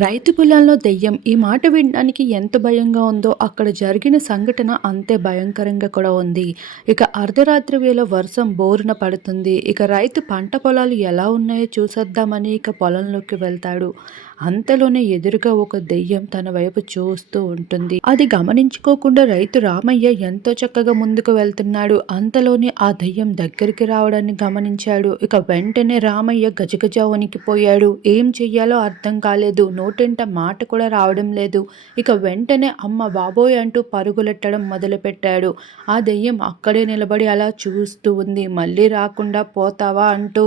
రైతు పొలంలో దెయ్యం ఈ మాట వినడానికి ఎంత భయంగా ఉందో అక్కడ జరిగిన సంఘటన అంతే భయంకరంగా కూడా ఉంది. ఇక అర్ధరాత్రి వేళ వర్షం బోరున పడుతుంది. ఇక రైతు పంట పొలాలు ఎలా ఉన్నాయో చూసొద్దామని ఇక పొలంలోకి వెళ్తాడు. అంతలోనే ఎదురుగా ఒక దెయ్యం తన వైపు చూస్తూ ఉంటుంది. అది గమనించుకోకుండా రైతు రామయ్య ఎంతో చక్కగా ముందుకు వెళ్తున్నాడు. అంతలోనే ఆ దెయ్యం దగ్గరికి రావడాన్ని గమనించాడు. ఇక వెంటనే రామయ్య గజగజ వణికిపోయాడు. ఏం చెయ్యాలో అర్థం కాలేదు. నోటెంట మాట కూడా రావడం లేదు. ఇక వెంటనే అమ్మ బాబోయ్ అంటూ పరుగులెట్టడం మొదలుపెట్టాడు. ఆ దెయ్యం అక్కడే నిలబడి అలా చూస్తూ ఉంది. మళ్ళీ రాకుండా పోతావా అంటూ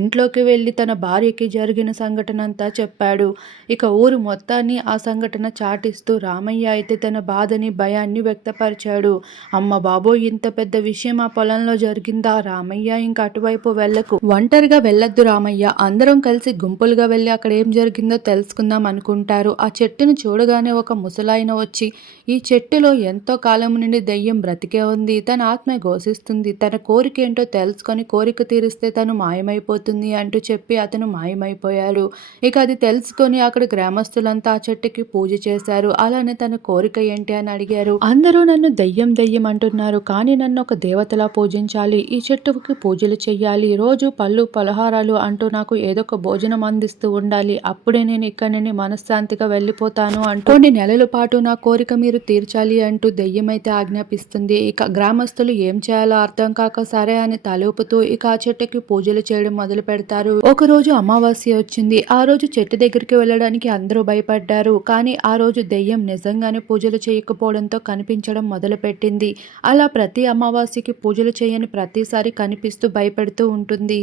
ఇంట్లోకి వెళ్ళి తన భార్యకి జరిగిన సంఘటన అంతా చెప్పాడు. ఇక ఊరు మొత్తాన్ని ఆ సంఘటన చాటిస్తూ రామయ్య అయితే తన బాధని భయాన్ని వ్యక్తపరిచాడు. అమ్మ బాబోయ్, ఇంత పెద్ద విషయం ఆ పొలంలో జరిగిందా? రామయ్య ఇంక అటువైపు వెళ్ళకు, ఒంటరిగా వెళ్ళొద్దు రామయ్య, అందరం కలిసి గుంపులుగా వెళ్ళి అక్కడ ఏం జరిగిందో తెలుసుకుందాం అనుకుంటారు. ఆ చెట్టును చూడగానే ఒక ముసలాయన వచ్చి, ఈ చెట్టులో ఎంతో కాలం నుండి దెయ్యం బ్రతికే ఉంది, తన ఆత్మ ఘోషిస్తుంది, తన కోరిక ఏంటో తెలుసుకొని కోరిక తీరిస్తే తను మాయమైపోతుంది అంటూ చెప్పి అతను మాయమైపోయాడు. ఇక అది తెలుసుకొని అక్కడ గ్రామస్తులంతా ఆ చెట్టుకి పూజ చేశారు. అలానే తన కోరిక ఏంటి అని అడిగారు. అందరూ నన్ను దెయ్యం దెయ్యం అంటున్నారు, కానీ నన్ను ఒక దేవతలా పూజించాలి, ఈ చెట్టుకి పూజలు చెయ్యాలి, రోజు పళ్ళు పలహారాలు అంటూ నాకు ఏదో ఒక భోజనం అందిస్తూ ఉండాలి, అప్పుడే నేను ఇక్కడ నుండి మనశ్శాంతిగా వెళ్ళిపోతాను అంటూ కొన్ని నెలల పాటు నా కోరిక మీరు తీర్చాలి అంటూ దెయ్యం అయితే ఆజ్ఞాపిస్తుంది. ఇక గ్రామస్తులు ఏం చేయాలో అర్థం కాక సరే అని తలూపుతూ ఇక ఆ చెట్టుకి పూజలు చేయడం మొదలు పెడతారు. ఒక రోజు అమావాస్య వచ్చింది. ఆ రోజు చెట్టు దగ్గరికి వెళ్ళడానికి అందరూ భయపడ్డారు. కానీ ఆ రోజు దెయ్యం నిజంగానే పూజలు చేయకపోవడంతో కనిపించడం మొదలుపెట్టింది. అలా ప్రతి అమావాస్యకి పూజలు చేయని ప్రతిసారి కనిపిస్తూ భయపెడుతూ ఉంటుంది.